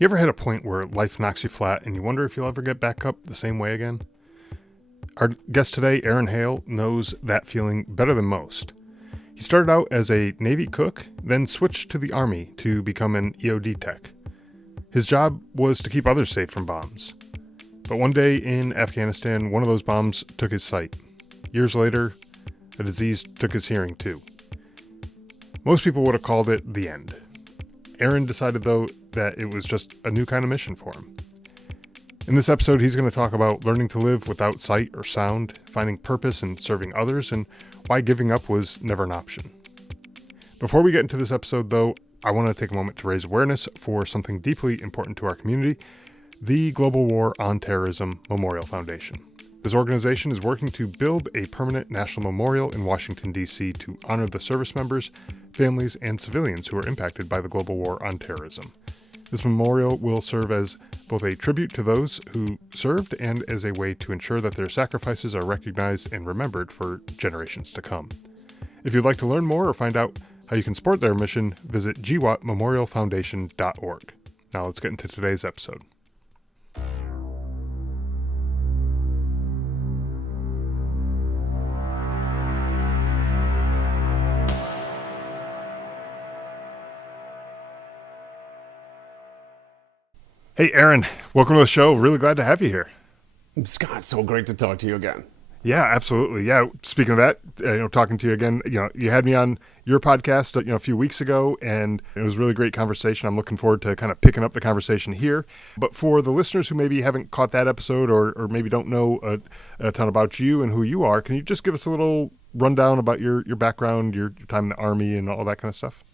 You ever hit a point where life knocks you flat and you wonder if you'll ever get back up the same way again? Our guest today, Aaron Hale, knows that feeling better than most. He started out as a Navy cook, then switched to the Army to become an EOD tech. His job was to keep others safe from bombs. But one day in Afghanistan, one of those bombs took his sight. Years later, a disease took his hearing too. Most people would have called it the end. Aaron decided, though, that it was just a new kind of mission for him. In this episode, he's going to talk about learning to live without sight or sound, finding purpose in serving others, and why giving up was never an option. Before we get into this episode, though, I want to take a moment to raise awareness for something deeply important to our community, the Global War on Terrorism Memorial Foundation. This organization is working to build a permanent national memorial in Washington, D.C. to honor the service members, families, and civilians who were impacted by the global war on terrorism. This memorial will serve as both a tribute to those who served and as a way to ensure that their sacrifices are recognized and remembered for generations to come. If you'd like to learn more or find out how you can support their mission, visit gwatmemorialfoundation.org. Now let's get into today's episode. Hey, Aaron, welcome to the show. Really glad to have you here. Scott, so great to talk to you again. Yeah, absolutely. Yeah. Speaking of that, talking to you again, you had me on your podcast, a few weeks ago, and it was a really great conversation. I'm looking forward to kind of picking up the conversation here. But for the listeners who maybe haven't caught that episode or maybe don't know a ton about you and who you are, can you just give us a little rundown about your background, your time in the Army and all that kind of stuff?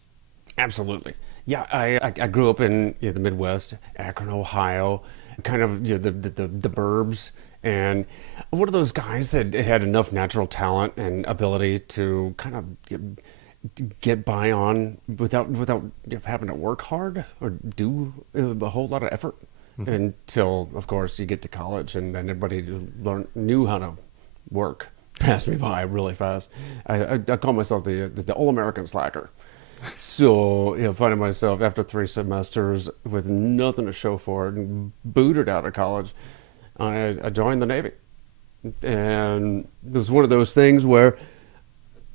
Absolutely. Yeah, I grew up in the Midwest, Akron, Ohio, kind of the burbs, and one of those guys that had enough natural talent and ability to kind of get by on without having to work hard or do a whole lot of effort until, of course, you get to college and then everybody knew how to work. Passed me by really fast. I call myself the all-American slacker. So, finding myself after 3 semesters with nothing to show for it and booted out of college, I joined the Navy. And it was one of those things where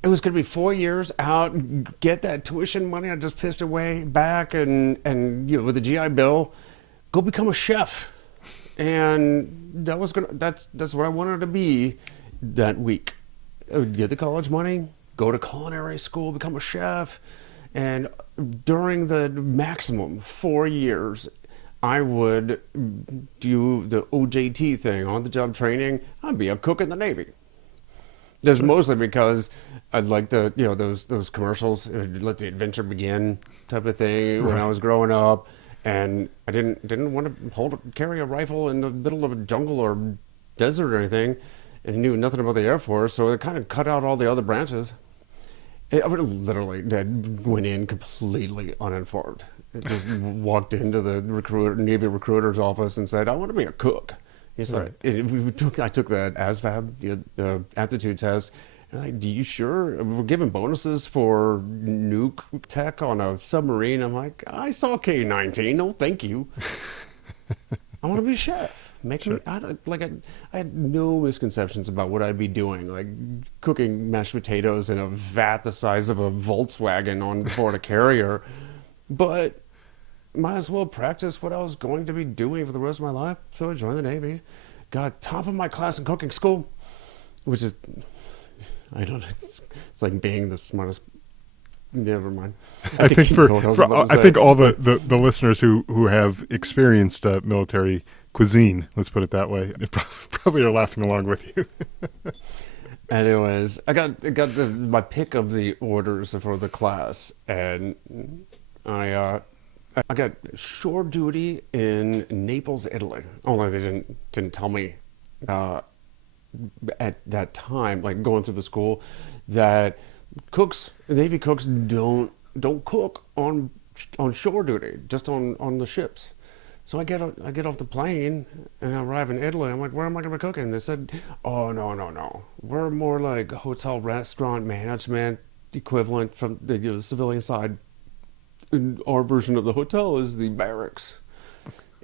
it was going to be 4 years out, get that tuition money I just pissed away back, and with the GI Bill, go become a chef. And that's what I wanted to be that week. I would get the college money, go to culinary school, become a chef. And during the maximum 4 years, I would do the OJT thing, on the job training. I'd be a cook in the Navy. That's mostly because I like those commercials, let the adventure begin type of thing when I was growing up, and I didn't want to carry a rifle in the middle of a jungle or desert or anything, and knew nothing about the Air Force, so it kind of cut out all the other branches. I literally went in completely uninformed. Just walked into the Navy recruiter's office and said, "I want to be a cook." He's like, I took that ASVAB aptitude test. And like, "Do you sure? We're giving bonuses for nuke tech on a submarine." I'm like, "I saw K-19. No, thank you. I want to be a chef." I had no misconceptions about what I'd be doing, like cooking mashed potatoes in a vat the size of a Volkswagen on board a carrier, but might as well practice what I was going to be doing for the rest of my life. So I joined the Navy, got top of my class in cooking school, which is, I don't know, it's like being the smartest. Never mind. I think all the listeners who have experienced military cuisine, let's put it that way, they probably are laughing along with you. Anyways, I got my pick of the orders for the class, and I got shore duty in Naples, Italy. Only they didn't tell me at that time, like going through the school, that Navy cooks don't cook on shore duty, just on the ships. So I get off the plane and I arrive in Italy. I'm like, where am I going to be cooking? They said, "Oh, no. We're more like hotel restaurant management equivalent from the civilian side. And our version of the hotel is the barracks."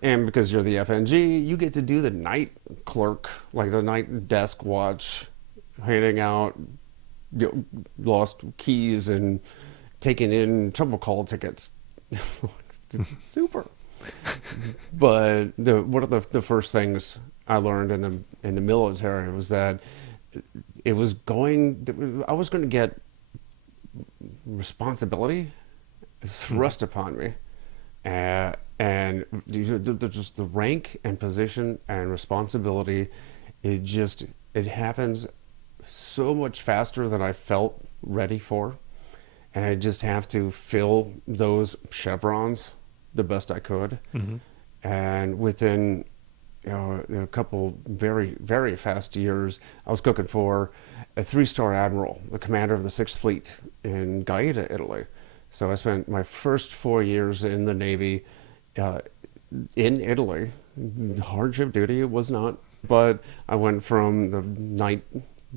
And because you're the FNG, you get to do the night clerk, like the night desk watch, handing out lost keys and taking in trouble call tickets. Super. But one of the first things I learned in the military was that I was going to get responsibility thrust upon me, and just the rank and position and responsibility, it happens so much faster than I felt ready for, and I just have to fill those chevrons the best I could. And within a couple very, very fast years, I was cooking for a 3-star admiral, the commander of the 6th Fleet in Gaeta, Italy. So I spent my first 4 years in the Navy in Italy. Hardship duty it was not, but I went from the night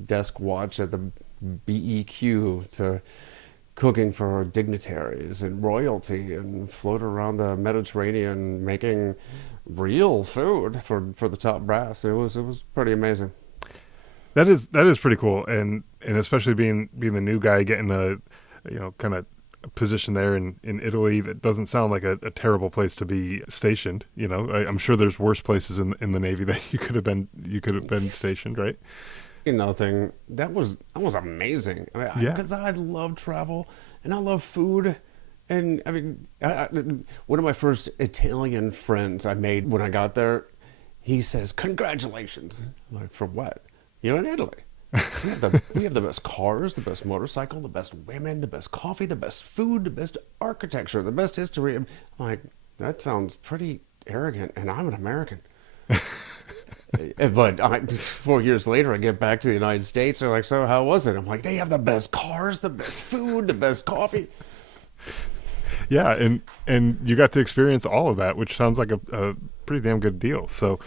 desk watch at the BEQ to cooking for dignitaries and royalty and float around the Mediterranean making real food for the top brass. It was pretty amazing. That is pretty cool, and especially being the new guy getting a kind of position there in Italy. That doesn't sound like a terrible place to be stationed. I'm sure there's worse places in the Navy that you could have been stationed, right? Thing that was amazing. Because I love travel and I love food. And I mean, one of my first Italian friends I made when I got there, he says, "Congratulations!" I'm like, for what? You're in Italy. We have the best cars, the best motorcycle, the best women, the best coffee, the best food, the best architecture, the best history. I'm like, that sounds pretty arrogant, and I'm an American. But 4 years later, I get back to the United States. They're like, "So how was it?" I'm like, "They have the best cars, the best food, the best coffee." Yeah, and you got to experience all of that, which sounds like a pretty damn good deal. So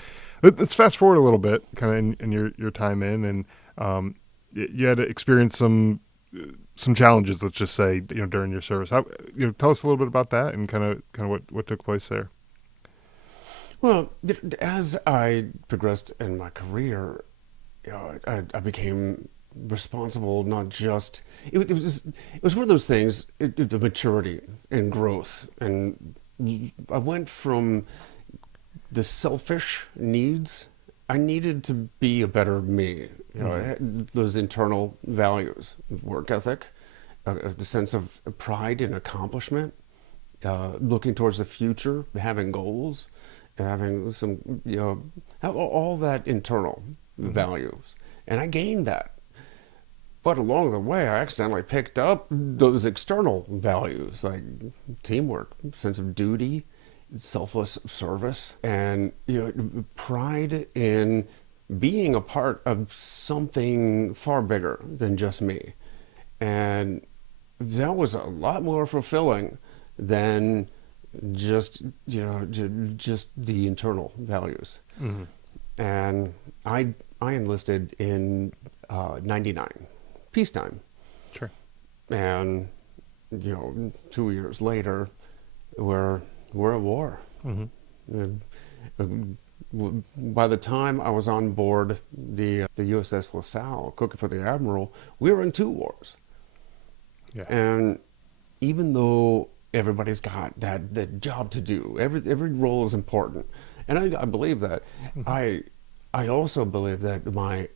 let's fast forward a little bit, kind of in your time in, and you had to experience some challenges. Let's just say, during your service. Tell us a little bit about that and kind of what took place there. Well, as I progressed in my career, I became responsible. Not just it was one of those things, the maturity and growth, and I went from the selfish needs. I needed to be a better me. I had those internal values, work ethic, the sense of pride and accomplishment, looking towards the future, having goals, having some, all that internal values. And I gained that. But along the way, I accidentally picked up those external values like teamwork, sense of duty, selfless service, and pride in being a part of something far bigger than just me. And that was a lot more fulfilling than just just the internal values. And I enlisted in '99, peacetime. Sure. And 2 years later, we're at war. And by the time I was on board the USS LaSalle, cooking for the admiral, we were in 2 wars. Yeah. And even though everybody's got that job to do, every role is important, and I believe that. I also believe that my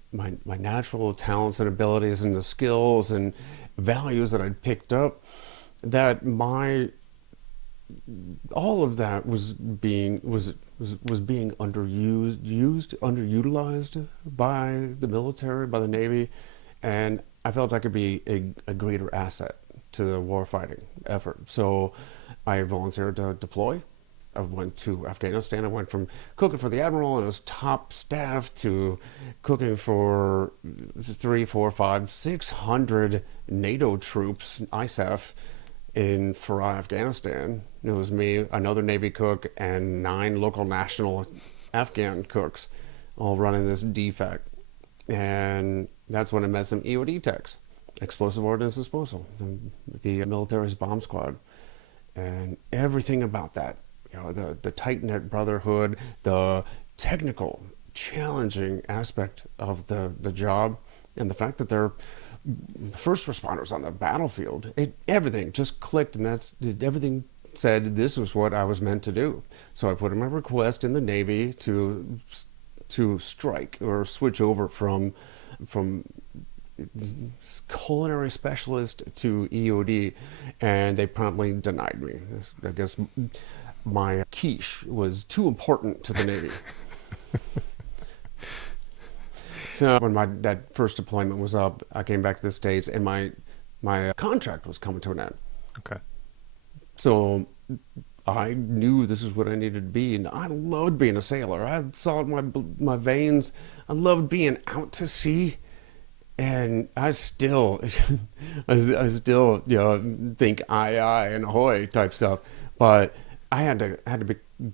natural talents and abilities and the skills and values that I'd picked up, that all of that was being underutilized by the military, by the Navy, and I felt I could be a greater asset to the warfighting effort. So I volunteered to deploy. I went to Afghanistan. I went from cooking for the admiral and his top staff to cooking for 3, 4, 5, 600 NATO troops, ISAF, in Farah, Afghanistan. It was me, another Navy cook, and 9 local national Afghan cooks, all running this DFAC. And that's when I met some EOD techs, explosive ordnance disposal, the military's bomb squad. And everything about that the tight-knit brotherhood, the technical, challenging aspect of the job, and the fact that they're first responders on the battlefield. Everything just clicked, and everything said this was what I was meant to do. So I put in my request in the Navy to strike or switch over from culinary specialist to EOD, and they promptly denied me. I guess my quiche was too important to the Navy. So when that first deployment was up, I came back to the States, and my contract was coming to an end. Okay. So I knew this is what I needed to be, and I loved being a sailor. I saw it in my veins. I loved being out to sea, and I still, I still, think aye and ahoy type stuff. But I had to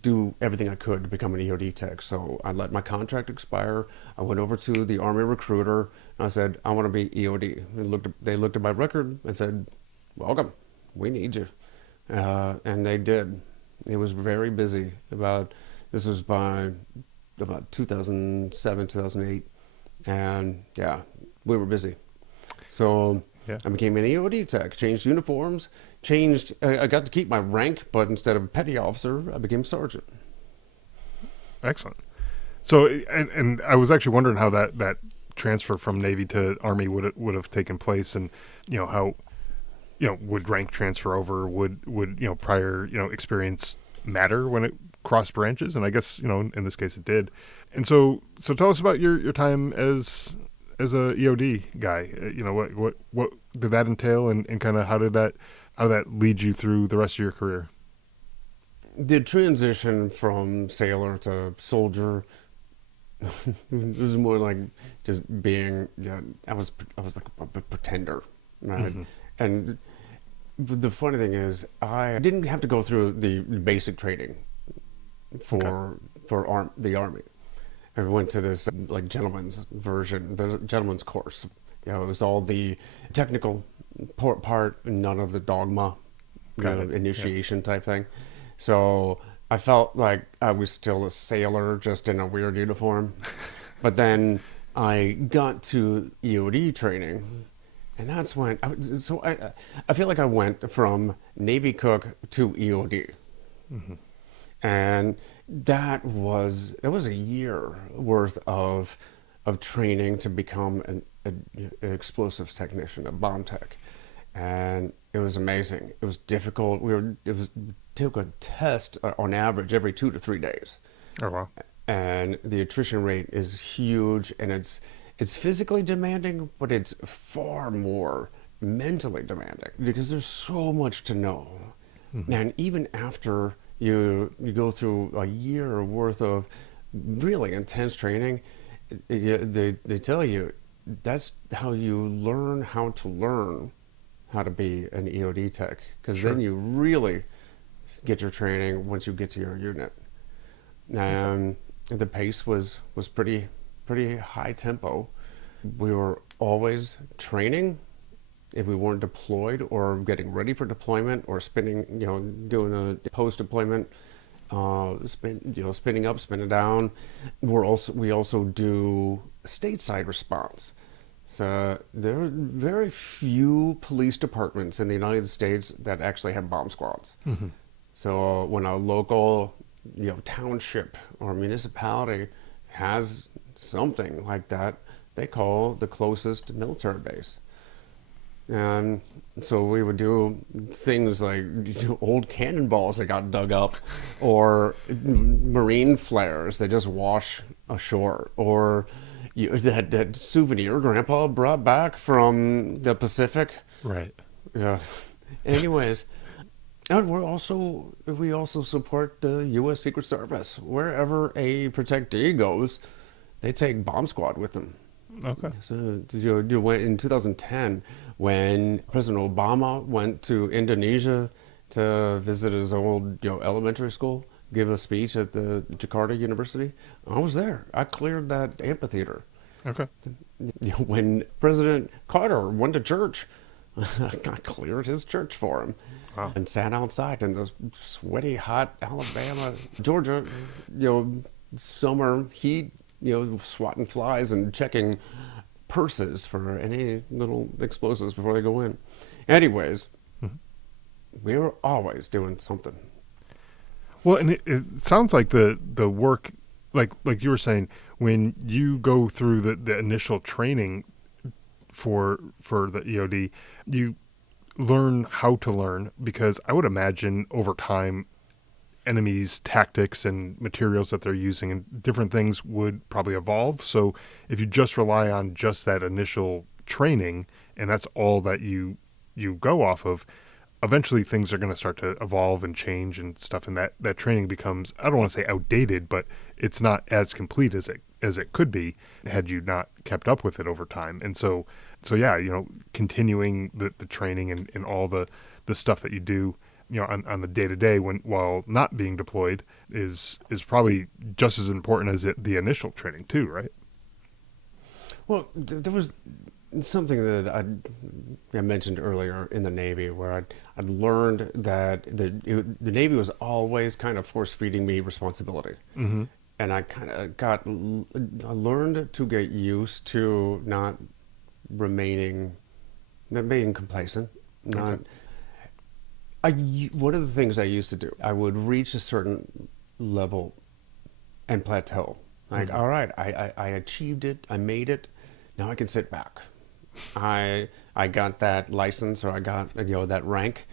do everything I could to become an EOD tech. So I let my contract expire. I went over to the Army recruiter, and I said, I want to be EOD. They looked at my record and said, welcome, we need you. And they did. It was very busy. This was by about 2007, 2008. And yeah, we were busy. So Yeah. I became an EOD tech, changed uniforms, I got to keep my rank, but instead of petty officer, I became sergeant. Excellent. So, and I was actually wondering how that transfer from Navy to Army would have taken place, and how would rank transfer over, would prior experience matter when it crossed branches, and I guess in this case it did. And so tell us about your time as a EOD guy. What did that entail, and kind of how did that lead you through the rest of your career? The transition from sailor to soldier, it was more like just being, I was like a pretender, right? Mm-hmm. And the funny thing is, I didn't have to go through the basic training for the Army. I went to this like gentleman's course. It was all the technical part, none of the dogma, initiation type thing. So I felt like I was still a sailor, just in a weird uniform. But then I got to EOD training, and that's when I feel like I went from Navy cook to EOD. Mm-hmm. And that was a year worth of training to become an explosives technician, a bomb tech, and it was amazing. It was difficult. Took a test on average every 2 to 3 days. Oh wow! And the attrition rate is huge, and it's physically demanding, but it's far more mentally demanding because there's so much to know. Mm-hmm. And even after you go through a year worth of really intense training, they tell you that's how you learn how to be an EOD tech, because Then you really get your training once you get to your unit. And the pace was pretty high tempo. We were always training. If we weren't deployed or getting ready for deployment or doing a post-deployment, spinning up, spinning down. We also do stateside response. So there are very few police departments in the United States that actually have bomb squads. Mm-hmm. So when a local, township or municipality has something like that, they call the closest military base. And so we would do things like old cannonballs that got dug up, or marine flares that just wash ashore, or that souvenir Grandpa brought back from the Pacific. Right. Anyways, and we also support the U.S. Secret Service. Wherever a protectee goes, they take bomb squad with them. Okay. So you went in 2010 when President Obama went to Indonesia to visit his old elementary school, give a speech at the Jakarta University. I was there. I cleared that amphitheater. Okay. When President Carter went to church, I cleared his church for him. Wow. and sat outside in those sweaty, hot Alabama, Georgia, summer heat, swatting flies and checking purses for any little explosives before they go in. Anyways, we were always doing something. Well, and it sounds like the work, like you were saying, when you go through the initial training for the EOD, you learn how to learn, because I would imagine over time enemies' tactics and materials that they're using and different things would probably evolve. So if you just rely on just that initial training and that's all that you go off of, eventually things are going to start to evolve and change and stuff, and that training becomes, I don't want to say outdated, but it's not as complete as it could be had you not kept up with it over time. And so yeah, continuing the training and all the stuff that you do, on the day to day while not being deployed is probably just as important as the initial training too, right? Well, there was something that I mentioned earlier in the Navy, where I'd learned that the Navy was always kind of force feeding me responsibility, and I kind of I learned to get used to not being complacent, not. Okay. One of the things I used to do, I would reach a certain level and plateau. Like, all right, I achieved it, I made it. Now I can sit back. I got that license, or I got that rank,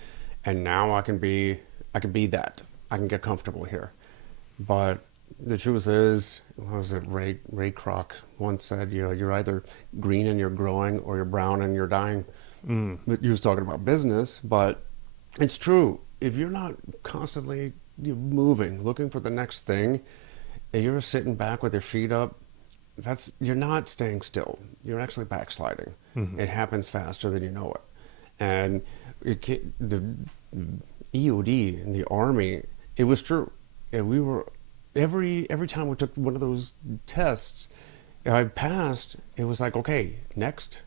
and now I can be that. I can get comfortable here. But the truth is, what was it? Ray Kroc once said, you're either green and you're growing, or you're brown and you're dying. But he was talking about business, but it's true. If you're not constantly moving, looking for the next thing, and you're sitting back with your feet up, you're not staying still. You're actually backsliding. It happens faster than you know it. And the EOD in the Army, it was true. And we were every time we took one of those tests, I passed. It was like, okay, next.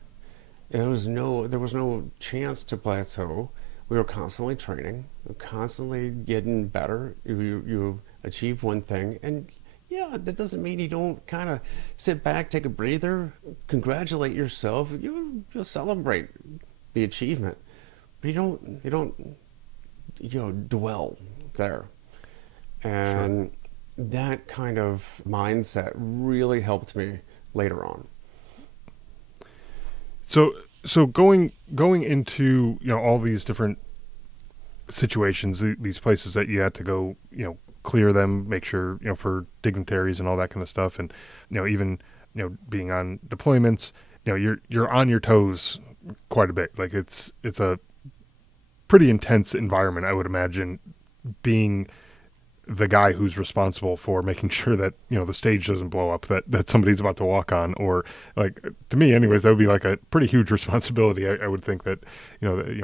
There was no chance to plateau. We were constantly training, constantly getting better. You achieve one thing, and yeah, that doesn't mean you don't kind of sit back, take a breather, congratulate yourself. You'll celebrate the achievement, but you don't dwell there. And that kind of mindset really helped me later on. So going into all these different situations, these places that you had to go, clear them, make sure for dignitaries and all that kind of stuff, and even being on deployments, you're on your toes quite a bit. Like it's a pretty intense environment, I would imagine, being the guy who's responsible for making sure that the stage doesn't blow up that somebody's about to walk on, or like, to me anyways, that would be like a pretty huge responsibility. I would think that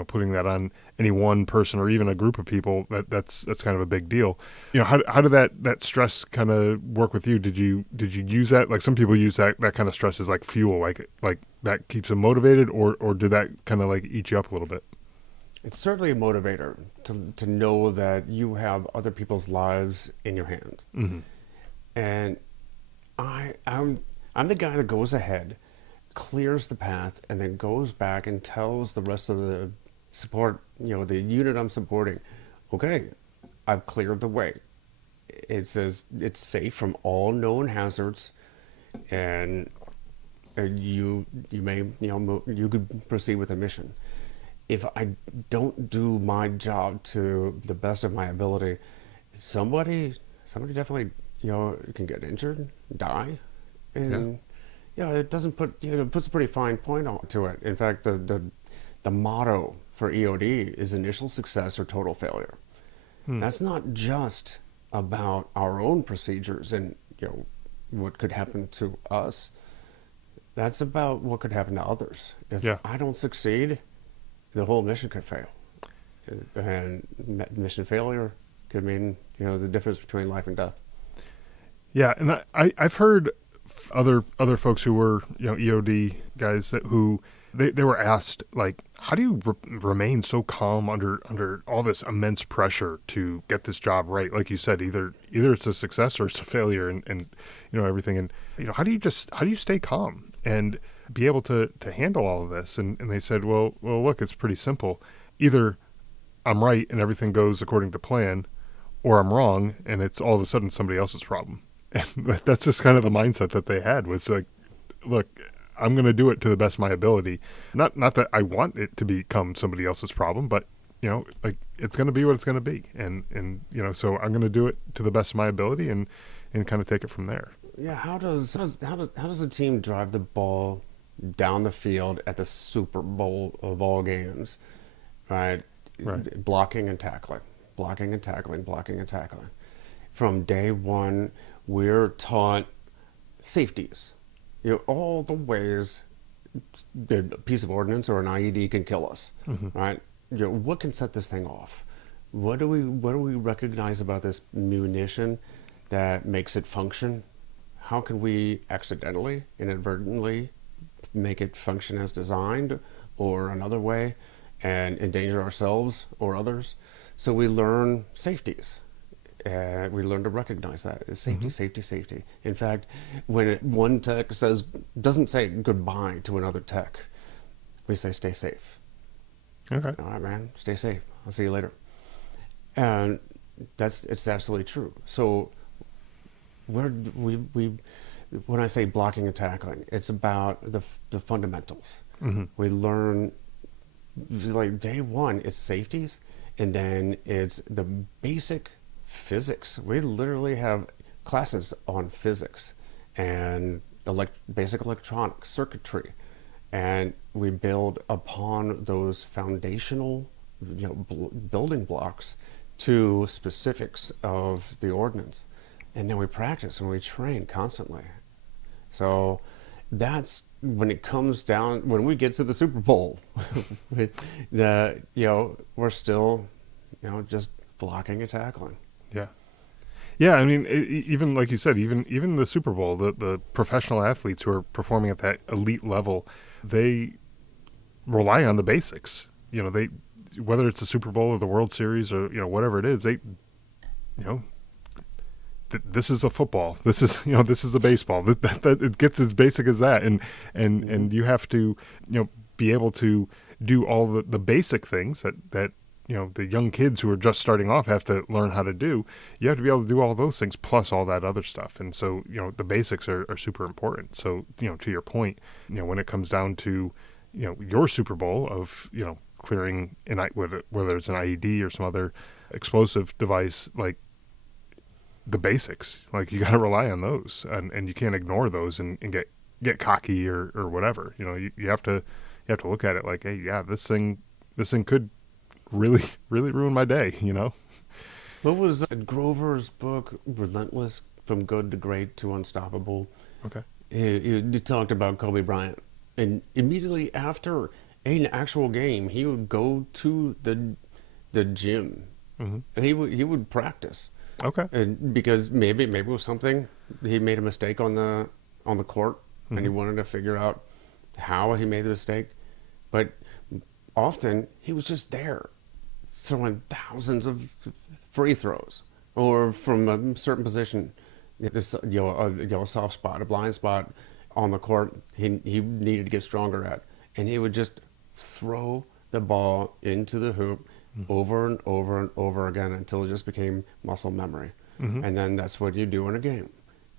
putting that on any one person or even a group of people, that's kind of a big deal. How did that stress kind of work with you? Did you use that, like some people use that kind of stress as like fuel, like that keeps them motivated, or did that kind of like eat you up a little bit? It's certainly a motivator to know that you have other people's lives in your hands. And I'm the guy that goes ahead, clears the path, and then goes back and tells the rest of the support, the unit I'm supporting, okay, I've cleared the way. It says it's safe from all known hazards, and you may you could proceed with the mission. If I don't do my job to the best of my ability, somebody definitely can get injured, die, and it doesn't put it puts a pretty fine point to it. In fact, the motto for EOD is initial success or total failure. That's not just about our own procedures and what could happen to us. That's about what could happen to others. If I don't succeed, the whole mission could fail, and mission failure could mean the difference between life and death. Yeah, and I've heard other folks who were EOD guys who They were asked, like, how do you remain so calm under all this immense pressure to get this job right? Like you said, either it's a success or it's a failure, and everything. And how do you stay calm and be able to handle all of this? And they said, well, look, it's pretty simple. Either I'm right and everything goes according to plan, or I'm wrong and it's all of a sudden somebody else's problem. And that's just kind of the mindset that they had, was like, look, I'm going to do it to the best of my ability. Not that I want it to become somebody else's problem, but like, it's going to be what it's going to be. And so I'm going to do it to the best of my ability and kind of take it from there. Yeah, how does a team drive the ball down the field at the Super Bowl of all games, right? Right. Blocking and tackling, blocking and tackling, blocking and tackling. From day one, we're taught safeties. All the ways a piece of ordnance or an IED can kill us, right? What can set this thing off? What do we recognize about this munition that makes it function? How can we accidentally, inadvertently make it function as designed or another way and endanger ourselves or others? So we learn safeties. We learn to recognize that as safety, safety, safety. In fact, when one tech doesn't say goodbye to another tech, we say stay safe. Okay. All right, man, stay safe. I'll see you later. And it's absolutely true. So when I say blocking and tackling, it's about the fundamentals. We learn, like, day one, it's safeties, and then it's the basic physics. We literally have classes on physics and basic electronics, circuitry, and we build upon those foundational building blocks to specifics of the ordnance, and then we practice and we train constantly. So that's when it comes down, when we get to the Super Bowl, we're still just blocking and tackling. Yeah. Yeah, I mean, even like you said, even the Super Bowl, the professional athletes who are performing at that elite level, they rely on the basics. They, whether it's the Super Bowl or the World Series or whatever it is, they, this is a football. This is this is a baseball. That it gets as basic as that, and you have to be able to do all the basic things that the young kids who are just starting off have to learn how to do. You have to be able to do all those things plus all that other stuff. And so, the basics are super important. So, to your point, when it comes down to, your Super Bowl of, clearing whether it's an IED or some other explosive device, like, the basics, like, you got to rely on those and you can't ignore those and get cocky or whatever. You have to look at it like, hey, yeah, this thing could really, really ruin my day, What was Grover's book, Relentless, From Good to Great to Unstoppable? Okay. He talked about Kobe Bryant. And immediately after an actual game, he would go to the gym. And he would practice. Okay. And because maybe it was something, he made a mistake on the court, and he wanted to figure out how he made the mistake. But often he was just there, throwing thousands of free throws, or from a certain position, a soft spot, a blind spot on the court he needed to get stronger at, and he would just throw the ball into the hoop over and over and over again until it just became muscle memory. And then that's what you do in a game.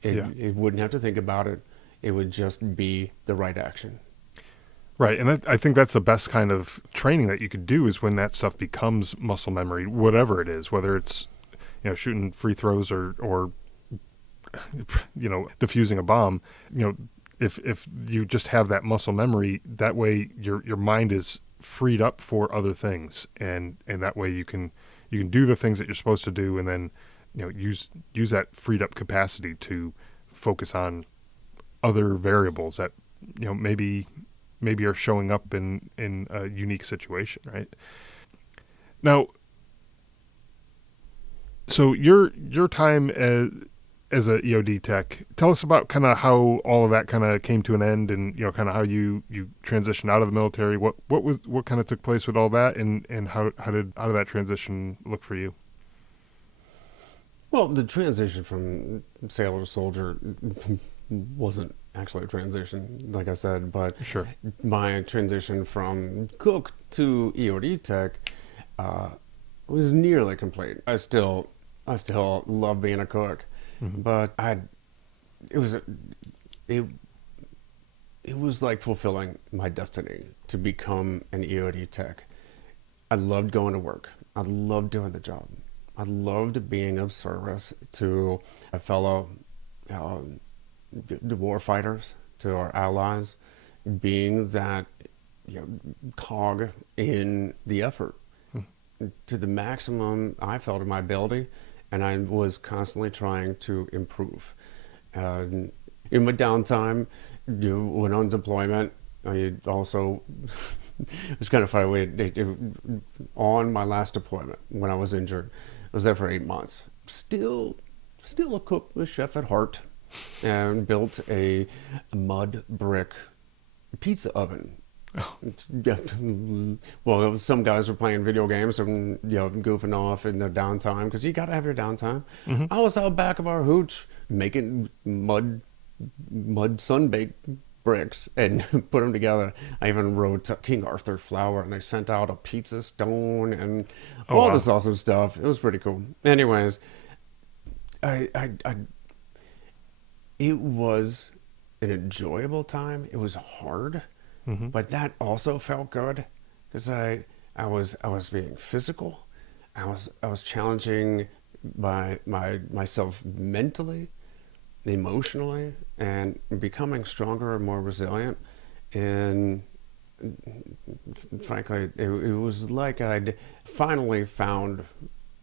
It wouldn't have to think about it. It would just be the right action. Right, and I think that's the best kind of training that you could do, is when that stuff becomes muscle memory, whatever it is, whether it's shooting free throws or defusing a bomb. If you just have that muscle memory, that way your mind is freed up for other things, and that way you can do the things that you're supposed to do, and then use that freed up capacity to focus on other variables that maybe are showing up in a unique situation, right? Now, so your time as a EOD tech. Tell us about kind of how all of that kind of came to an end, and kind of how you transitioned out of the military. What kind of took place with all that, and how did that transition look for you? Well, the transition from sailor to soldier wasn't actually a transition, like I said, but Sure. my transition from cook to EOD tech was nearly complete. I still love being a cook, Mm-hmm. but it was it it was like fulfilling my destiny to become an EOD tech. I loved going to work. I loved doing the job. I loved being of service to a fellow the war fighters, to our allies, being that cog in the effort to the maximum I felt of my ability, and I was constantly trying to improve. In my downtime, you went on deployment. I also it was kind of funny. On my last deployment, when I was injured, I was there for 8 months. Still a cook, a chef at heart, and built a mud brick pizza oven. Oh. Yeah, well, some guys were playing video games and goofing off in their downtime because you got to have your downtime. Mm-hmm. I was out back of our hooch making mud sun baked bricks and put them together. I even wrote King Arthur flour, and they sent out a pizza stone and Oh, all wow. this awesome stuff. It was pretty cool. Anyways, I it was an enjoyable time. It was hard, Mm-hmm. but that also felt good because I was being physical. I was challenging myself mentally, emotionally, and becoming stronger and more resilient. And frankly, it was like I'd finally found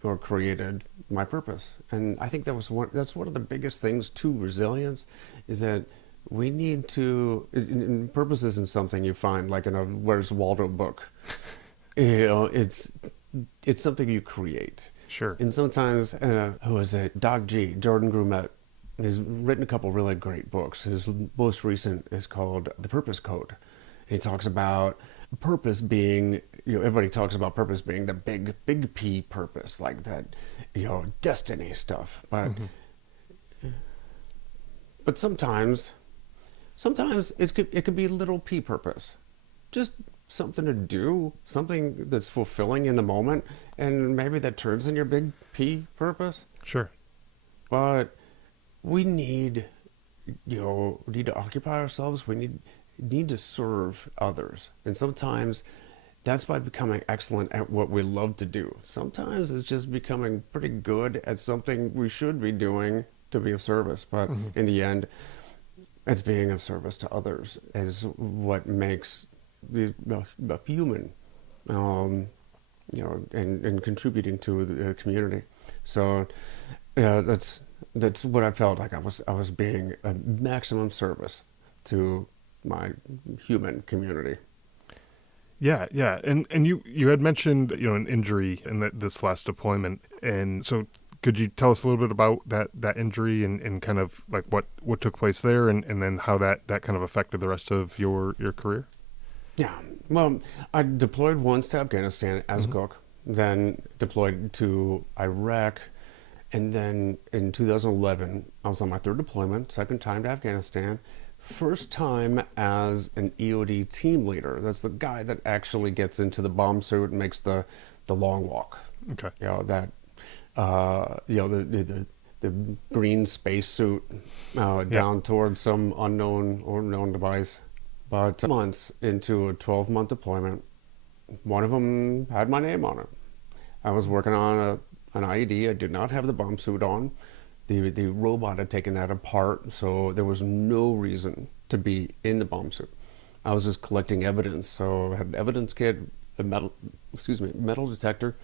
or created my purpose. And I think that's one of the biggest things to resilience is that we need to, purpose isn't something you find like in a Where's Waldo book. It's something you create. Sure. And sometimes, who is it? Doc G, Jordan Grumet, has written a couple really great books. His most recent is called The Purpose Code. He talks about purpose being, everybody talks about purpose being the big P purpose, like that, destiny stuff. Mm-hmm. But sometimes it could be little P purpose, just something to do, something that's fulfilling in the moment, and maybe that turns in your big P purpose. Sure. But we need, we need to occupy ourselves. We need to serve others, and sometimes that's by becoming excellent at what we love to do. Sometimes it's just becoming pretty good at something we should be doing to be of service. But Mm-hmm. in the end, it's being of service to others is what makes the human, and contributing to the community. So, that's what I felt like I was being a maximum service to my human community. Yeah, yeah, and you had mentioned an injury in this last deployment, and so could you tell us a little bit about that injury and kind of like what took place there, and then how that kind of affected the rest of your career? Yeah, well, I deployed once to Afghanistan as a Mm-hmm. cook, then deployed to Iraq, and then in 2011, I was on my third deployment, second time to Afghanistan, first time as an EOD team leader. That's the guy that actually gets into the bomb suit and makes the long walk. Okay. That the green space suit Yeah. down towards some unknown or known device. But months into a 12-month deployment, one of them had my name on it. I was working on an IED. I did not have the bomb suit on. The robot had taken that apart, so there was no reason to be in the bomb suit. I was just collecting evidence, so I had an evidence kit, a metal detector,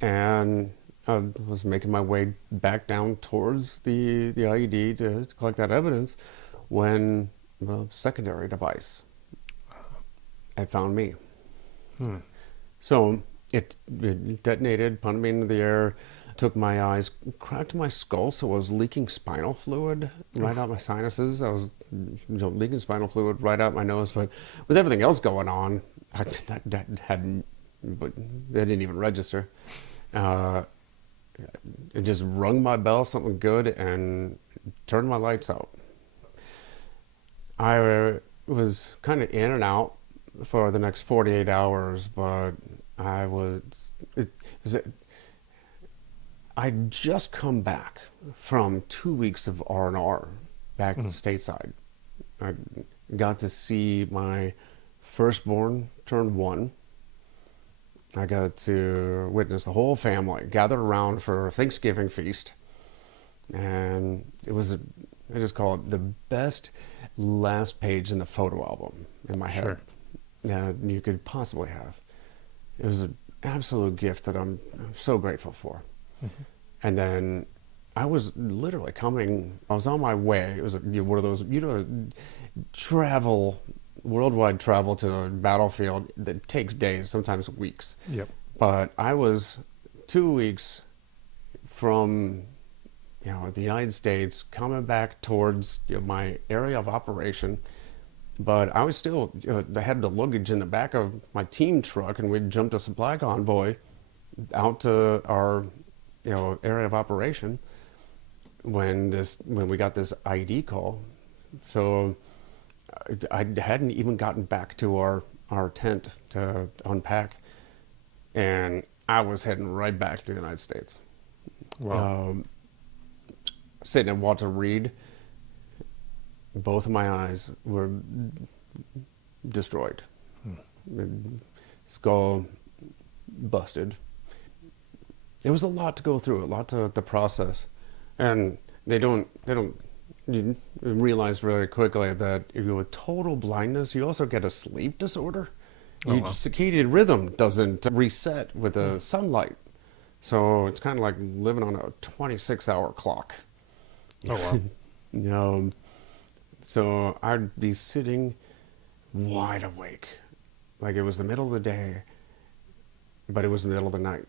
and I was making my way back down towards the IED to collect that evidence when the secondary device had found me. Hmm. So it detonated, punted me into the air, took my eyes, cracked my skull, so I was leaking spinal fluid right out my sinuses. I was leaking spinal fluid right out my nose. But with everything else going on, that hadn't, but that didn't even register. It just rung my bell, something good, and turned my lights out. I was kind of in and out for the next 48 hours, but I'd just come back from 2 weeks of R&R back stateside. I got to see my firstborn turn 1. I got to witness the whole family gather around for a Thanksgiving feast. And it was, I just call it the best last page in the photo album in my head you could possibly have. It was an absolute gift that I'm so grateful for. Mm-hmm. And then I was literally I was on my way. It was one of those, worldwide travel to a battlefield that takes days, sometimes weeks. Yep. But I was 2 weeks from, the United States, coming back towards my area of operation. But I was still, I had the luggage in the back of my team truck, and we'd jumped a supply convoy out to our, area of operation when we got this ID call. So I hadn't even gotten back to our tent to unpack, and I was heading right back to the United States. Wow. Sitting at Walter Reed, both of my eyes were destroyed. Skull busted. It was a lot to go through, a lot to process, and you realize really quickly that if you're with total blindness, you also get a sleep disorder. Your circadian rhythm doesn't reset with the sunlight, so it's kind of like living on a 26-hour clock. Oh wow. So I'd be sitting wide awake, like it was the middle of the day, but it was the middle of the night,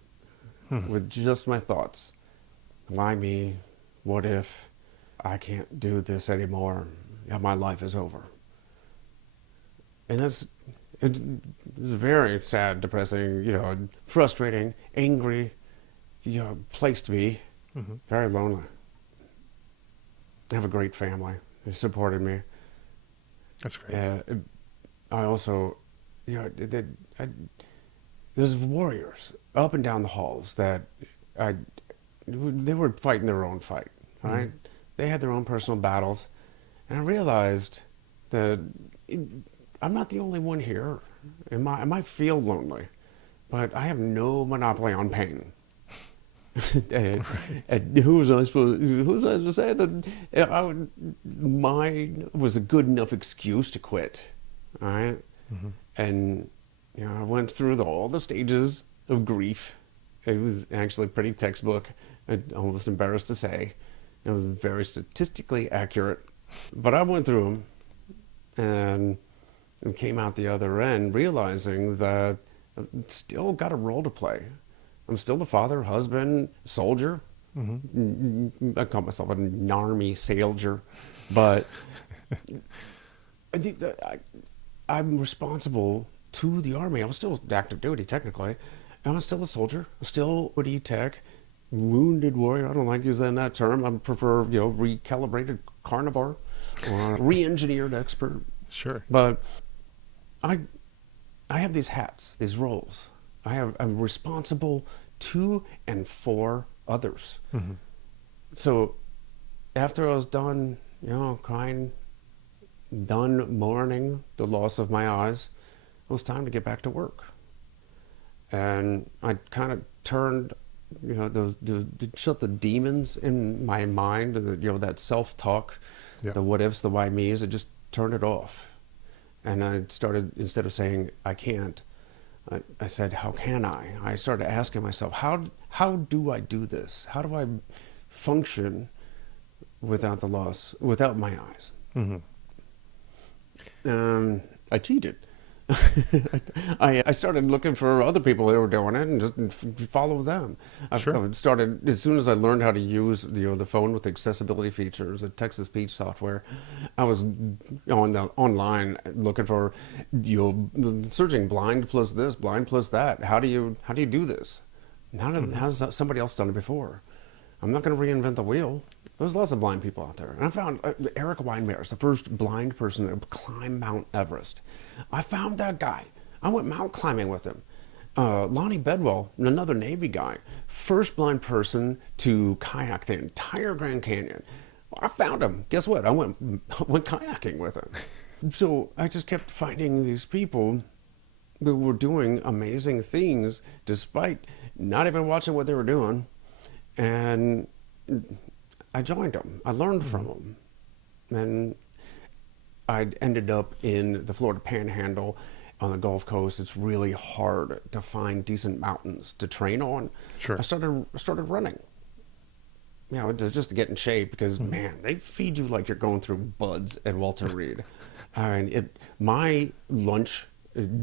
with just my thoughts. Why me? What if I can't do this anymore? My life is over. And it's very sad, depressing, frustrating, angry, place to be. Mm-hmm. Very lonely. I have a great family. They supported me. That's great. I also, there's warriors up and down the halls that they were fighting their own fight, right? Mm-hmm. They had their own personal battles. And I realized that I'm not the only one here. I might feel lonely, but I have no monopoly on pain. And who was I supposed to say that mine was a good enough excuse to quit, all right? Mm-hmm. And I went through all the stages of grief. It was actually pretty textbook. I'm almost embarrassed to say. It was very statistically accurate, but I went through them and came out the other end realizing that I've still got a role to play. I'm still the father, husband, soldier. Mm-hmm. I call myself an army soldier, but I think that I'm responsible to the Army. I was still active duty technically, and I'm still a soldier. I'm still woody tech, wounded warrior. I don't like using that term. I prefer recalibrated carnivore or re-engineered expert. Sure, but I have these hats, these roles. I'm responsible to and for others. Mm-hmm. So after I was done, crying, done mourning the loss of my eyes, it was time to get back to work. And I kind of turned, shut the demons in my mind, that self-talk, the what ifs, the why me's, I just turned it off. And I started, instead of saying, I can't, I said, how can I? I started asking myself, how do I do this? How do I function without the loss, without my eyes? Mm-hmm. I cheated. I started looking for other people that were doing it and just follow them. Sure. I started as soon as I learned how to use the phone with accessibility features, the text to speech software. I was online looking for searching blind plus this, blind plus that. How do you do this? How's somebody else done it before? I'm not going to reinvent the wheel. There's lots of blind people out there. And I found Eric Weinmeier is the first blind person to climb Mount Everest. I found that guy. I went mountain climbing with him. Lonnie Bedwell, another Navy guy, first blind person to kayak the entire Grand Canyon. I found him. Guess what? I went kayaking with him. So I just kept finding these people who were doing amazing things despite not even watching what they were doing. And I joined them. I learned from them. And I ended up in the Florida Panhandle on the Gulf Coast. It's really hard to find decent mountains to train on. Sure. I started running. Just to get in shape because, man, they feed you like you're going through buds at Walter Reed. My lunch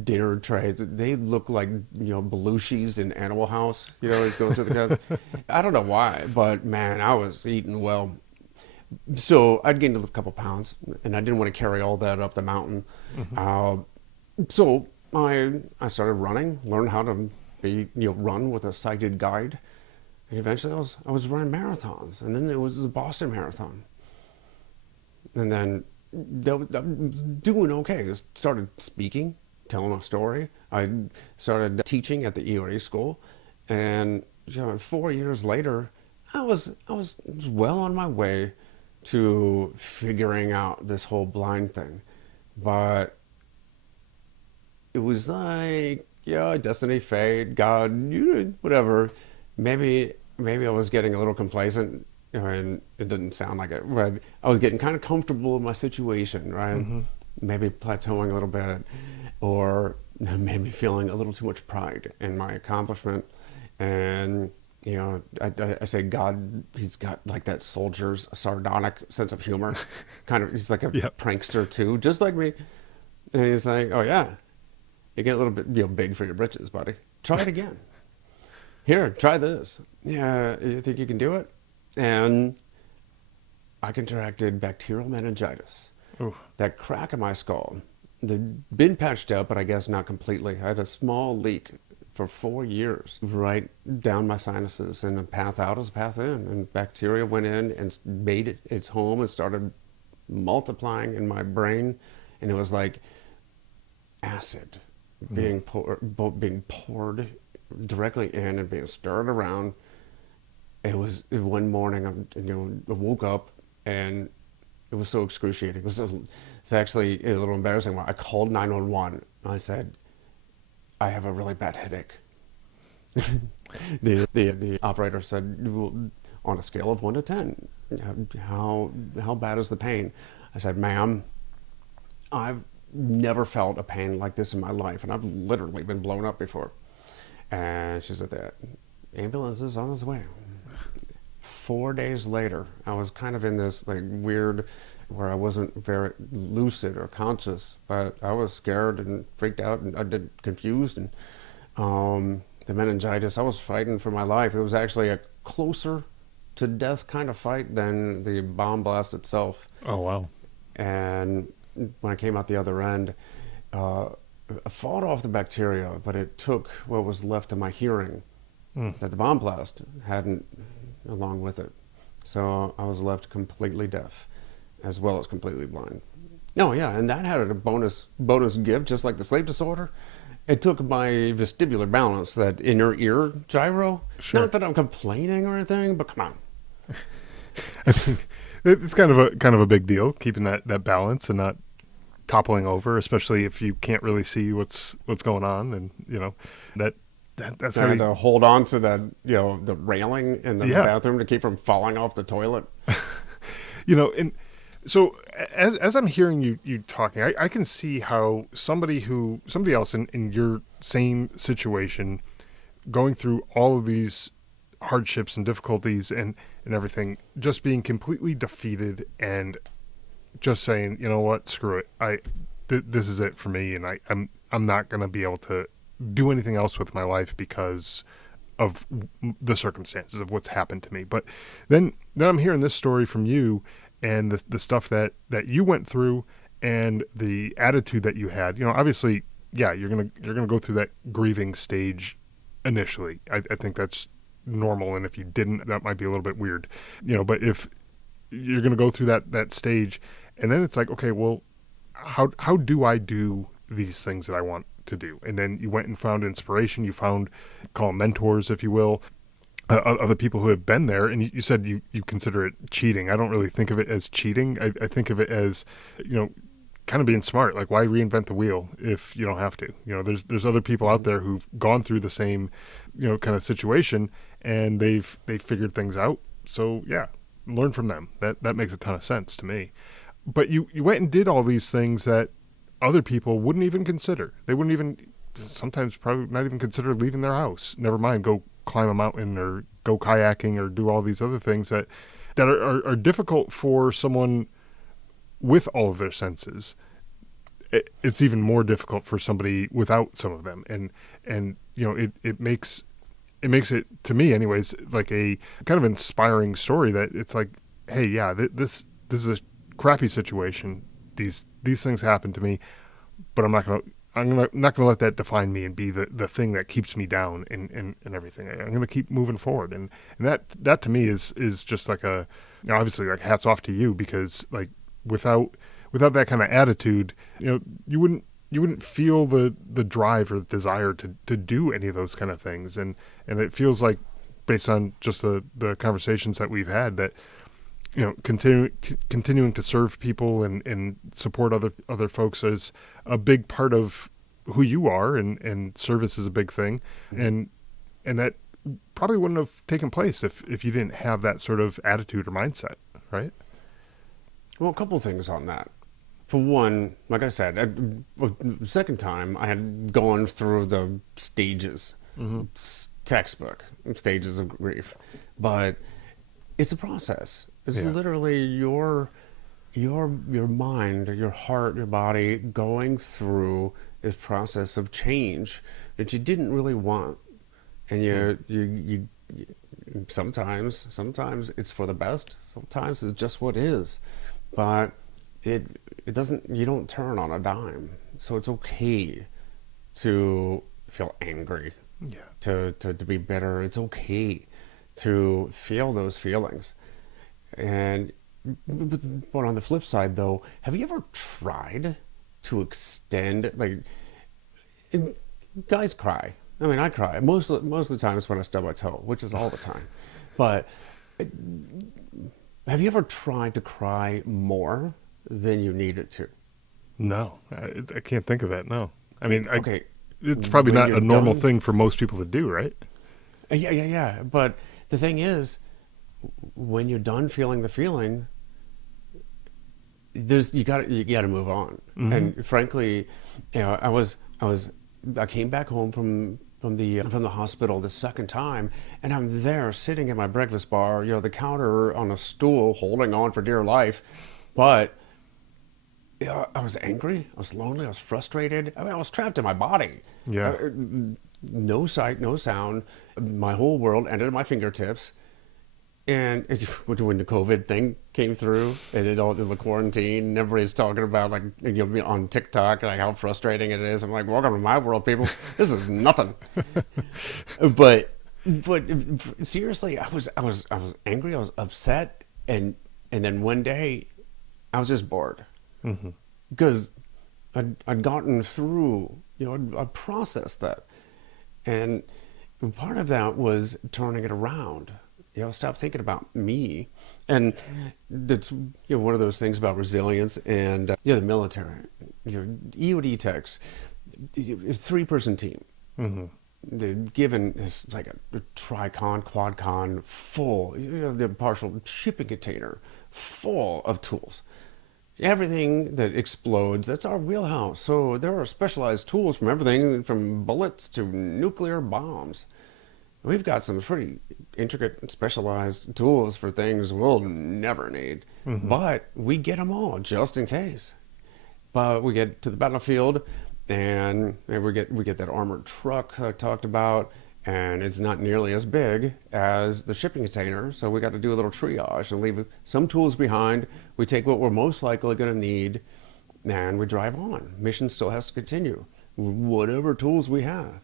dinner tray, they look like Belushi's in Animal House. He's going through the cup. I don't know why, but man, I was eating well. So I'd gained a couple pounds, and I didn't want to carry all that up the mountain. So I started running, learned how to run with a sighted guide, and eventually I was running marathons, and then there was the Boston Marathon, and then I was doing okay. I started speaking, telling a story. I started teaching at the EOA school, and 4 years later, I was well on my way to figuring out this whole blind thing, but it was like destiny, fate, God, whatever. Maybe I was getting a little complacent, and it didn't sound like it, but I was getting kind of comfortable in my situation, right? Maybe plateauing a little bit, or maybe feeling a little too much pride in my accomplishment. And I say God, he's got like that soldier's sardonic sense of humor. He's like a prankster too, just like me. And he's like, oh yeah, you get a little bit big for your britches, buddy. Try it again. Here, try this. Yeah, you think you can do it? And I contracted bacterial meningitis. Ooh. That crack in my skull, they'd been patched up, but I guess not completely. I had a small leak for 4 years right down my sinuses, and a path out is a path in. And bacteria went in and made it its home and started multiplying in my brain. And it was like acid being poured directly in and being stirred around. It was one morning, I woke up and it was so excruciating. It's actually a little embarrassing. I called 911. I said, I have a really bad headache. The operator said, well, on a scale of 1 to 10, how bad is the pain? I said, ma'am, I've never felt a pain like this in my life, and I've literally been blown up before. And she said, the ambulance is on its way. 4 days later, I was kind of in this like weird, where I wasn't very lucid or conscious, but I was scared and freaked out and confused. And the meningitis, I was fighting for my life. It was actually a closer to death kind of fight than the bomb blast itself. Oh, wow. And when I came out the other end, I fought off the bacteria, but it took what was left of my hearing that the bomb blast hadn't along with it. So I was left completely deaf, as well as completely blind. Oh yeah, and that had a bonus gift, just like the sleep disorder. It took my vestibular balance, that inner ear gyro. Sure. Not that I'm complaining or anything, but come on. I think it's kind of a big deal, keeping that balance and not toppling over, especially if you can't really see what's going on, and that's I had to hold on to that, the railing in the bathroom to keep from falling off the toilet. And so as I'm hearing you talking, I can see how somebody else in your same situation, going through all of these hardships and difficulties and everything, just being completely defeated and just saying, you know what, screw it, this is it for me, and I'm not going to be able to do anything else with my life because of the circumstances of what's happened to me. But then I'm hearing this story from you, and the stuff that you went through, and the attitude that you had. Obviously, yeah, you're gonna go through that grieving stage initially. I think that's normal, and if you didn't, that might be a little bit weird. But if you're gonna go through that stage, and then it's like, okay, well, how do I do these things that I want to do? And then you went and found inspiration. You found, call them mentors, if you will, other people who have been there. And you said you consider it cheating. I don't really think of it as cheating. I think of it as, kind of being smart. Like, why reinvent the wheel if you don't have to? There's other people out there who've gone through the same, kind of situation, and they've figured things out. So yeah, learn from them. That makes a ton of sense to me. But you went and did all these things that other people wouldn't even consider. They wouldn't even, sometimes probably not even consider leaving their house. Never mind go climb a mountain or go kayaking or do all these other things that are difficult for someone with all of their senses. It's even more difficult for somebody without some of them. And it makes it, to me anyways, like a kind of inspiring story that it's like, hey, yeah, this is a crappy situation. These things happen to me, but I'm not gonna let that define me and be the thing that keeps me down and everything. I'm gonna keep moving forward, and that to me is just like obviously, like, hats off to you, because like without that kind of attitude, you wouldn't feel the drive or the desire to do any of those kind of things, and it feels like, based on just the conversations that we've had, that continuing to serve people and support other folks is a big part of who you are, and service is a big thing, and that probably wouldn't have taken place if you didn't have that sort of attitude or mindset, right? Well, a couple things on that. For one, like I said, the second time I had gone through the stages, textbook stages of grief, but it's a process. It's literally your mind, your heart, your body going through this process of change that you didn't really want, and you sometimes it's for the best. Sometimes it's just what is, but it doesn't. You don't turn on a dime, so it's okay to feel angry. Yeah. To be bitter. It's okay to feel those feelings. And but on the flip side, though, have you ever tried to extend, like, guys cry? I mean, I cry most of the times when I stub my toe, which is all the time. But have you ever tried to cry more than you needed to? No, I can't think of that. No, I mean, okay, it's probably when not you're a normal done- thing for most people to do, right? Yeah. But the thing is, when you're done feeling the feeling, you got to move on. And frankly, I came back home from the hospital the second time, and I'm there sitting at my breakfast bar, the counter, on a stool, holding on for dear life, but I was angry, I was lonely, I was frustrated. I mean, I was trapped in my body. Yeah. No sight, no sound. My whole world ended at my fingertips. And when the COVID thing came through, and the quarantine, and everybody's talking about, like, on TikTok, like, how frustrating it is. I'm like, welcome to my world, people. This is nothing. but seriously, I was angry. I was upset, and then one day, I was just bored, because I'd gotten through. I processed that, and part of that was turning it around. Stop thinking about me. And that's one of those things about resilience and the military. EOD techs, 3-person team. They're given this, like, a tri-con, quad-con, full, the partial shipping container full of tools. Everything that explodes, that's our wheelhouse. So there are specialized tools from everything from bullets to nuclear bombs. We've got some pretty intricate and specialized tools for things we'll never need, but we get them all just in case. But we get to the battlefield, and we get that armored truck I talked about, and it's not nearly as big as the shipping container, so we got to do a little triage and leave some tools behind. We take what we're most likely going to need, and we drive on. Mission still has to continue, whatever tools we have.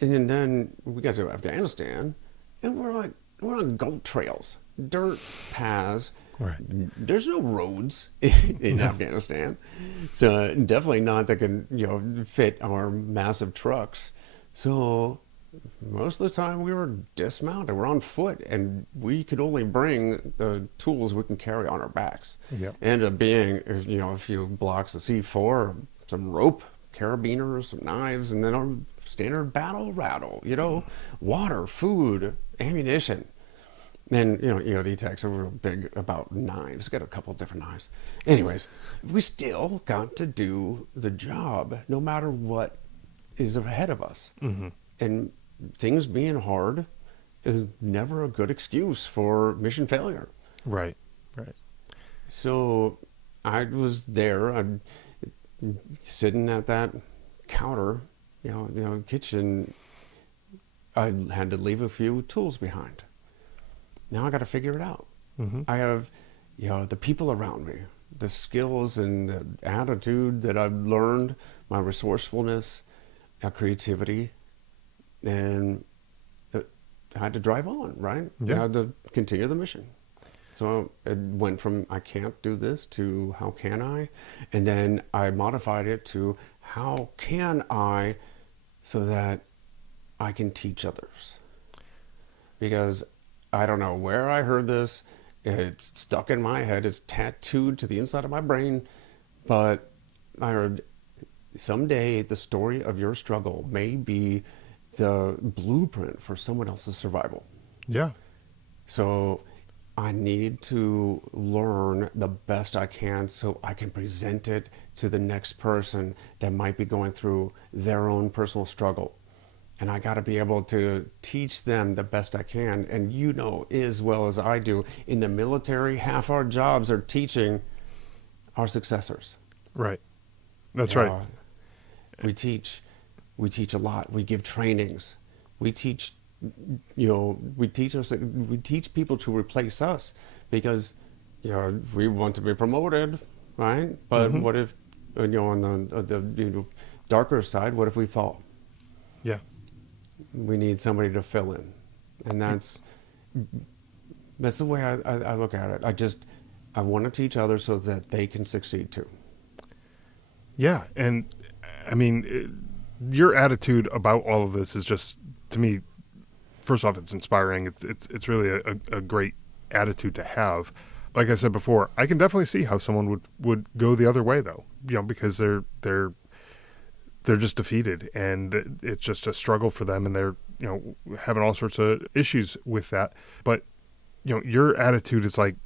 And then we got to Afghanistan, and we're on goat trails, dirt paths. Right. There's no roads in Afghanistan, so definitely not that can fit our massive trucks. So most of the time we were dismounted. We're on foot, and we could only bring the tools we can carry on our backs. Yep. Ended up being a few blocks of C4, some rope, carabiners, some knives, and then our standard battle rattle. Water, food, ammunition. And, EOD techs are real big about knives. Got a couple different knives. Anyways, we still got to do the job no matter what is ahead of us. Mm-hmm. And things being hard is never a good excuse for mission failure. Right. Right. So I was there, I'm sitting at that counter, kitchen. I had to leave a few tools behind. Now I got to figure it out. Mm-hmm. I have, the people around me, the skills and the attitude that I've learned, my resourcefulness, my creativity, and I had to drive on, right? Yeah. I had to continue the mission. So it went from I can't do this to how can I? And then I modified it to how can I so that I can teach others. Because I don't know where I heard this. It's stuck in my head. It's tattooed to the inside of my brain. But I heard someday the story of your struggle may be the blueprint for someone else's survival. Yeah. So I need to learn the best I can so I can present it to the next person that might be going through their own personal struggle. And I got to be able to teach them the best I can. And as well as I do, in the military, half our jobs are teaching our successors. Right. That's right. We teach a lot. We give trainings. We teach, we teach people to replace us because, we want to be promoted, right? But Mm-hmm. what if, on the darker side, what if we fall? Yeah. We need somebody to fill in, and that's the way I look at it. I want to teach others so that they can succeed too. Yeah. And I mean, your attitude about all of this is just, to me, first off, it's inspiring. It's really a great attitude to have. Like I said before, I can definitely see how someone would go the other way though, because they're just defeated and it's just a struggle for them, and they're having all sorts of issues with that. But your attitude is like,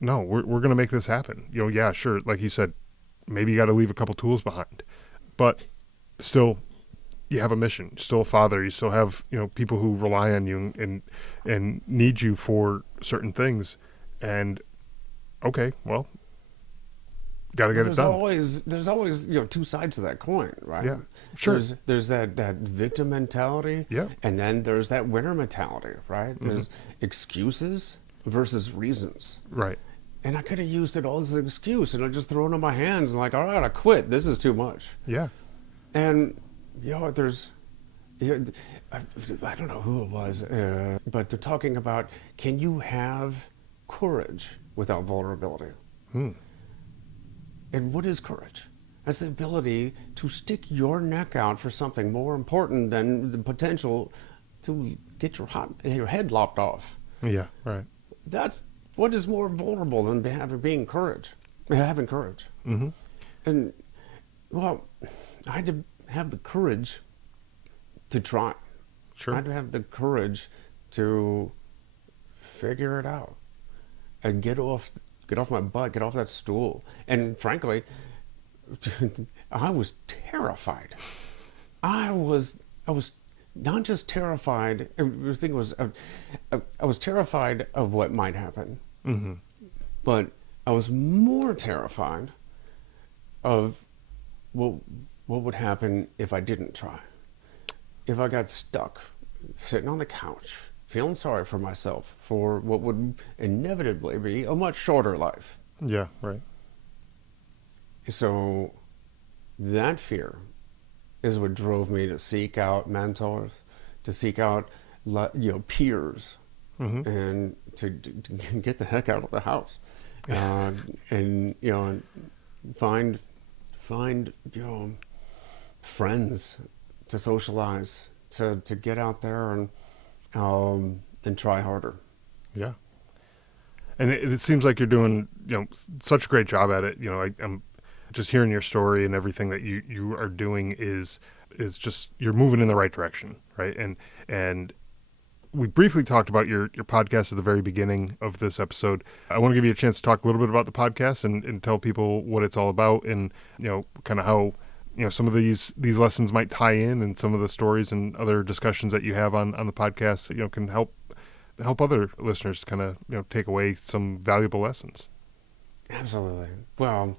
no, we're going to make this happen. Yeah, sure, like you said, maybe you got to leave a couple tools behind, but still you have a mission. You're still a father. You still have people who rely on you and need you for certain things. And okay, well, got to get it done. There's always two sides to that coin, right? Yeah, sure. There's that victim mentality, Yeah. and then there's that winner mentality, right? Mm-hmm. There's excuses versus reasons. Right. And I could have used it all as an excuse, and I just throw it in my hands and like, all right, I quit. This is too much. Yeah. And there's, I don't know who it was, but they're talking about, can you have courage without vulnerability? And what is courage? That's the ability to stick your neck out for something more important than the potential to get your head lopped off. Yeah. Right. That's what is more vulnerable than having courage. Mm-hmm. And well, I had to have the courage to try. Sure. I had to have the courage to figure it out and get off my butt, get off that stool. And frankly, I was terrified. I was not just terrified. The thing was, I was terrified of what might happen. Mm-hmm. But I was more terrified of what what would happen if I didn't try? If I got stuck sitting on the couch, feeling sorry for myself for what would inevitably be a much shorter life. Yeah, right. So that fear is what drove me to seek out mentors, to seek out peers, Hmm. and to get the heck out of the house, uh, and find find friends to socialize, to get out there and try harder. Yeah. And it seems like you're doing, such a great job at it. I'm just hearing your story, and everything that you are doing is just, you're moving in the right direction, right? And we briefly talked about your podcast at the very beginning of this episode. I want to give you a chance to talk a little bit about the podcast and tell people what it's all about, and kind of how some of these lessons might tie in, and some of the stories and other discussions that you have on the podcast can help other listeners kind of take away some valuable lessons. Absolutely. Well,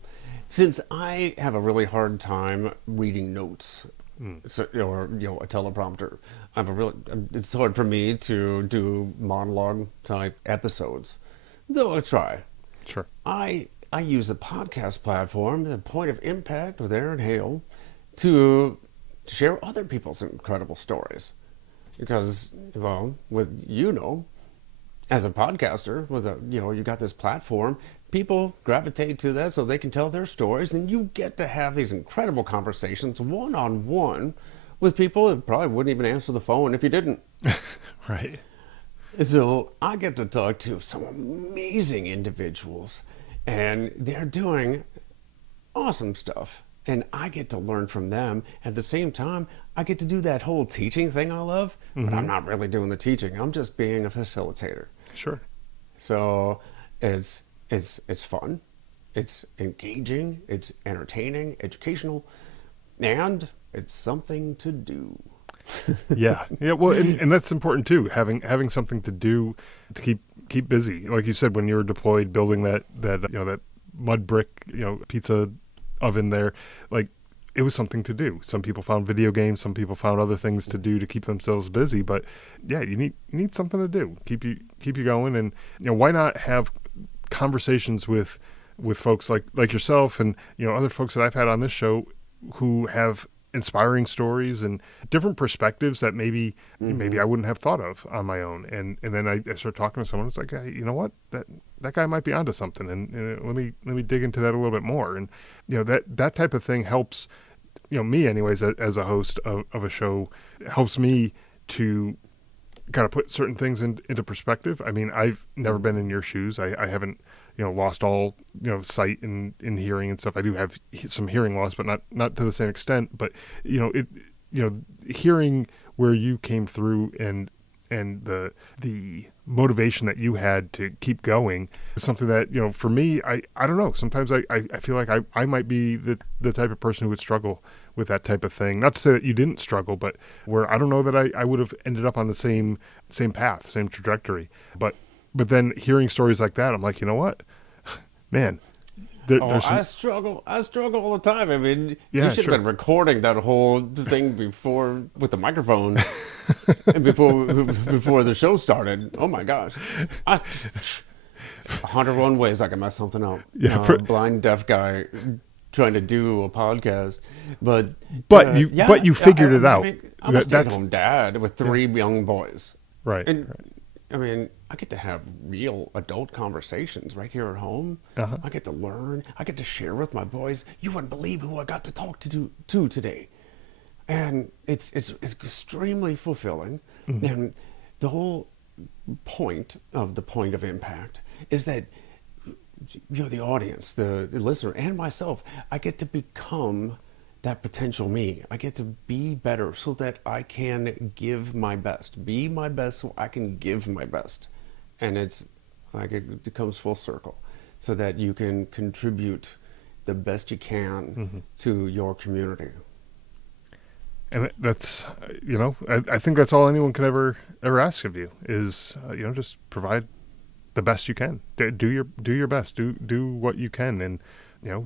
since I have a really hard time reading notes, so, or a teleprompter, it's hard for me to do monologue type episodes. Though I try. Sure. I use a podcast platform, the Point of Impact with Aaron Hale, to share other people's incredible stories. Because, well, as a podcaster, you got this platform, people gravitate to that so they can tell their stories, and you get to have these incredible conversations one-on-one with people that probably wouldn't even answer the phone if you didn't. Right. So I get to talk to some amazing individuals, and they're doing awesome stuff. And I get to learn from them. At the same time, I get to do that whole teaching thing I love, but I'm not really doing the teaching. I'm just being a facilitator. Sure. So it's fun, it's engaging, it's entertaining, educational, and it's something to do. Yeah. Yeah. Well, and that's important too. Having something to do to keep busy. Like you said, when you were deployed, building that that mud brick pizza oven there, like, it was something to do. Some people found video games. Some people found other things to do to keep themselves busy. But yeah, you need something to do. Keep you going. And why not have conversations with folks like yourself, and other folks that I've had on this show who have inspiring stories and different perspectives that maybe I wouldn't have thought of on my own. And then I start talking to someone. It's like, hey, you know what, that guy might be onto something, and let me dig into that a little bit more. And that type of thing helps me anyways, as a host of a show. It helps me to kind of put certain things into perspective. I mean, I've never been in your shoes. I haven't lost all sight and hearing and stuff. I do have some hearing loss, but not to the same extent. But hearing where you came through, and the motivation that you had to keep going is something that for me, I don't know. Sometimes I feel like I might be the type of person who would struggle with that type of thing. Not to say that you didn't struggle, but where I don't know that I would have ended up on the same path, same trajectory. But then hearing stories like that, I'm like, you know what, man. I struggle all the time. I mean, Yeah, you should have been recording that whole thing before with the microphone, and before the show started. Oh my gosh, 101 ways I can mess something up. Yeah, blind deaf guy trying to do a podcast, but you figured it out. I'm a stay-at-home dad with three young boys, Right. and right. I mean, I get to have real adult conversations right here at home. Uh-huh. I get to learn. I get to share with my boys. You wouldn't believe who I got to talk to today, and it's extremely fulfilling. Mm-hmm. And the whole point of impact is that the audience, the listener, and myself, I get to become that potential me. I get to be better so that I can give my best. Be my best so I can give my best. And it's like it comes full circle, so that you can contribute the best you can to your community. And that's, I think that's all anyone could ever ask of you is, just provide the best you can. Do your best. Do what you can, and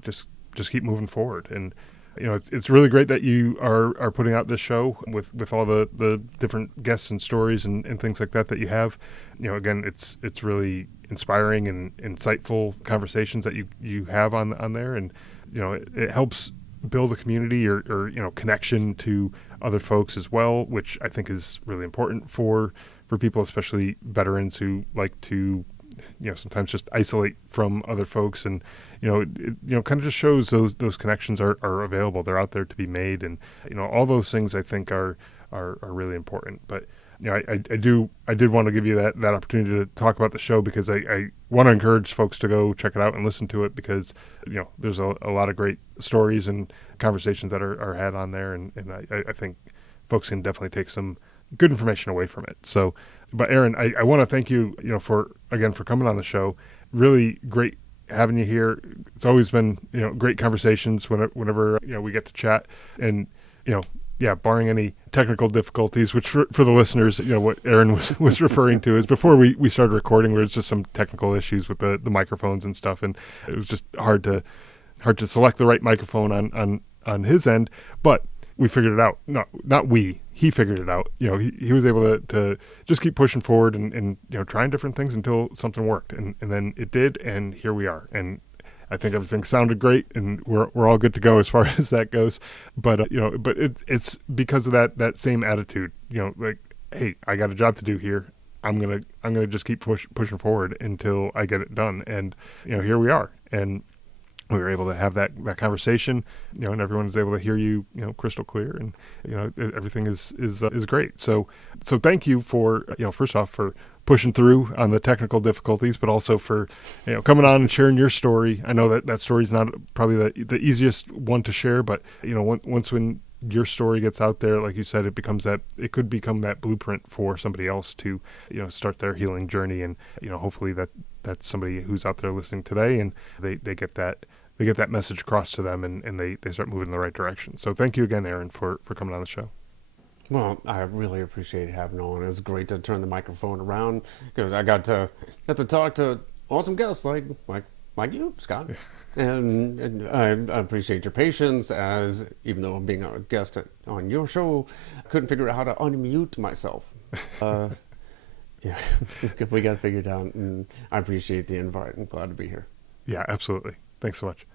just keep moving forward. And It's really great that you are putting out this show with all the different guests and stories and things like that you have. Again, it's really inspiring and insightful conversations that you have on there, and it helps build a community or connection to other folks as well, which I think is really important for people, especially veterans who like to sometimes just isolate from other folks, and kind of just shows those connections are available. They're out there to be made, and all those things I think are really important. But I did want to give you that opportunity to talk about the show, because I want to encourage folks to go check it out and listen to it, because there's a lot of great stories and conversations that are had on there, and I think folks can definitely take some good information away from it. So, but Aaron, I want to thank you, for coming on the show. Really great having you here. It's always been, great conversations whenever we get to chat, and barring any technical difficulties, which for the listeners, what Aaron was referring to is before we started recording, there was just some technical issues with the microphones and stuff, and it was just hard to select the right microphone on his end, but we figured it out. Not we. He figured it out. He was able to just keep pushing forward and trying different things until something worked, and then it did, and here we are. And I think everything sounded great, and we're all good to go as far as that goes. But it's because of that same attitude. Like, hey, I got a job to do here. I'm gonna just keep pushing forward until I get it done. And here we are. And we were able to have that conversation, and everyone was able to hear you, crystal clear, and everything is great. So thank you for first off for pushing through on the technical difficulties, but also for coming on and sharing your story. I know that story is not probably the easiest one to share, but once when your story gets out there, like you said, it could become that blueprint for somebody else to start their healing journey, and hopefully that's somebody who's out there listening today, and they get that message across to them, and they start moving in the right direction. So thank you again, Aaron, for coming on the show. Well, I really appreciate having on. It was great to turn the microphone around, because I got to talk to awesome guests like you, Scott. And I appreciate your patience, as even though I'm being a guest on your show, I couldn't figure out how to unmute myself. Yeah, we got it figured out, and I appreciate the invite. I'm glad to be here. Yeah, absolutely. Thanks so much.